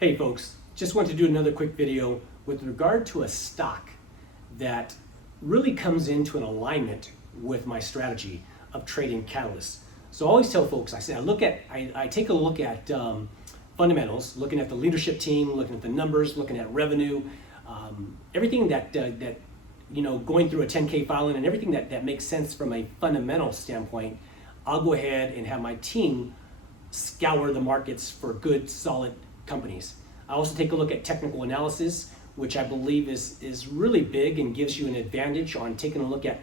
Hey folks, just want to do another quick video with regard to a stock that really comes into an alignment with my strategy of trading catalysts. So I always tell folks, I say I take a look at fundamentals, looking at the leadership team, looking at the numbers, looking at revenue, everything that going through a 10K filing and everything that makes sense from a fundamental standpoint. I'll go ahead and have my team scour the markets for good, solid companies. I also take a look at technical analysis, which I believe is really big and gives you an advantage on taking a look at,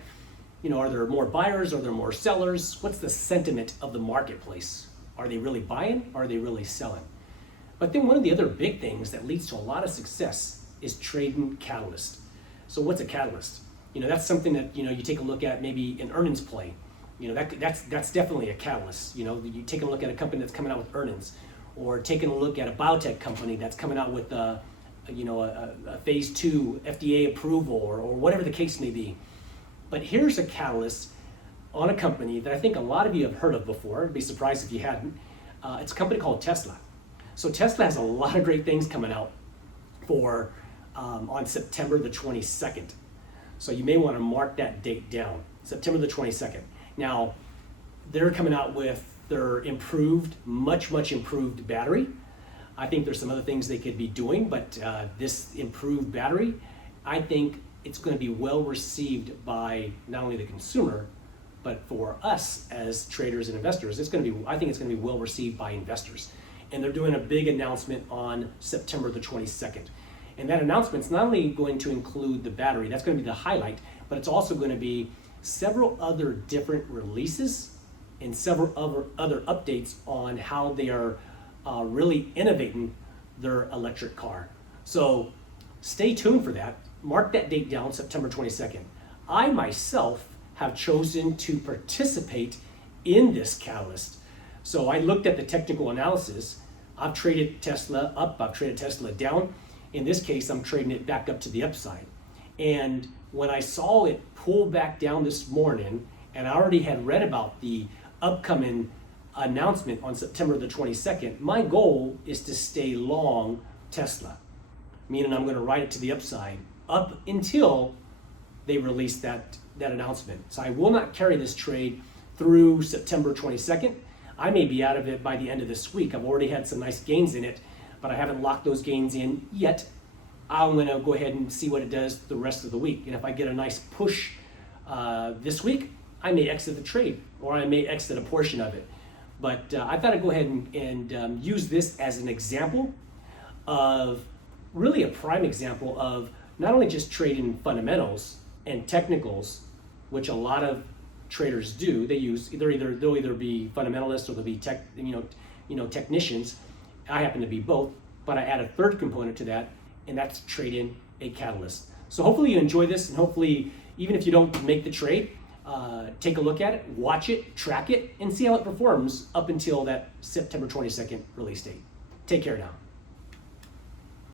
are there more buyers, are there more sellers? What's the sentiment of the marketplace? Are they really buying? Are they really selling? But then one of the other big things that leads to a lot of success is trading catalyst. So what's a catalyst? That's something that, you take a look at maybe an earnings play. That's definitely a catalyst. You take a look at a company that's coming out with earnings, or taking a look at a biotech company that's coming out with a phase 2 FDA approval, or whatever the case may be. But here's a catalyst on a company that I think a lot of you have heard of before. I'd be surprised if you hadn't. It's a company called Tesla. So Tesla has a lot of great things coming out for on September the 22nd. So you may want to mark that date down, September the 22nd. Now, they're coming out with their much improved battery. I think there's some other things they could be doing, but this improved battery, I think it's going to be well received by not only the consumer, but for us as traders and investors. I think it's going to be well received by investors. And they're doing a big announcement on September the 22nd. And that announcement's not only going to include the battery, that's going to be the highlight, but it's also going to be several other different releases and several other updates on how they are really innovating their electric car. So stay tuned for that. Mark that date down, September 22nd. I myself have chosen to participate in this catalyst. So I looked at the technical analysis. I've traded Tesla up, I've traded Tesla down. In this case, I'm trading it back up to the upside. And when I saw it pull back down this morning, and I already had read about the upcoming announcement on September the 22nd, my goal is to stay long Tesla, meaning I'm going to ride it to the upside up until they release that announcement. So I will not carry this trade through September 22nd. I may be out of it by the end of this week. I've already had some nice gains in it, but I haven't locked those gains in yet. I'm going to go ahead and see what it does the rest of the week. And if I get a nice push this week, I may exit the trade, or I may exit a portion of it. But I thought I'd go ahead and use this as an example of, really a prime example of not only just trading fundamentals and technicals, which a lot of traders do. They'll either be fundamentalists or they'll be technicians. I happen to be both, but I add a third component to that, and that's trading a catalyst. So hopefully you enjoy this, and hopefully even if you don't make the trade, take a look at it, watch it, track it, and see how it performs up until that September 22nd release date. Take care now.